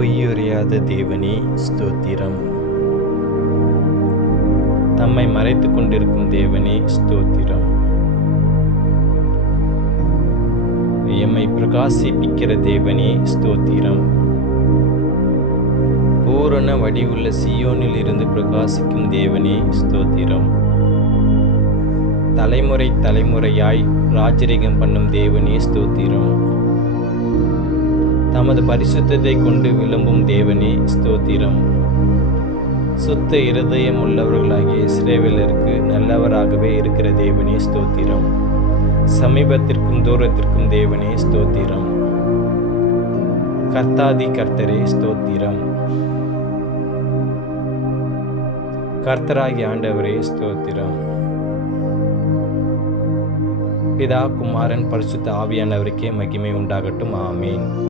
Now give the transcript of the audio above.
பொய்யுரையாத தேவனே ஸ்தோத்திரம். தம்மை மறைத்துக் கொண்டிருக்கும் தேவனே ஸ்தோத்திரம். எம்மை பிரகாசிப்பிக்கிற தேவனே ஸ்தோத்திரம். பூரண வடிவுள்ள சீயோனில் இருந்து பிரகாசிக்கும் தேவனே ஸ்தோத்திரம். தலைமுறை தலைமுறையாய் ராஜரிகம் பண்ணும் தேவனே ஸ்தோத்திரம். தமது பரிசுத்தத்தை கொண்டு விளம்பும் தேவனே ஸ்தோத்திரம். சுத்த இருதயம் உள்ளவர்களாகிய இஸ்ரவேலருக்கு நல்லவராகவே இருக்கிற தேவனே ஸ்தோத்திரம். சமீபத்திற்கும் தூரத்திற்கும் தேவனே ஸ்தோத்திரம். கர்த்தாதி கர்த்தரே ஸ்தோத்திரம். கர்த்தராகிய ஆண்டவரே ஸ்தோத்திரம். பிதா, குமாரன், பரிசுத்த ஆவியானவருக்கே மகிமை உண்டாகட்டும். ஆமேன்.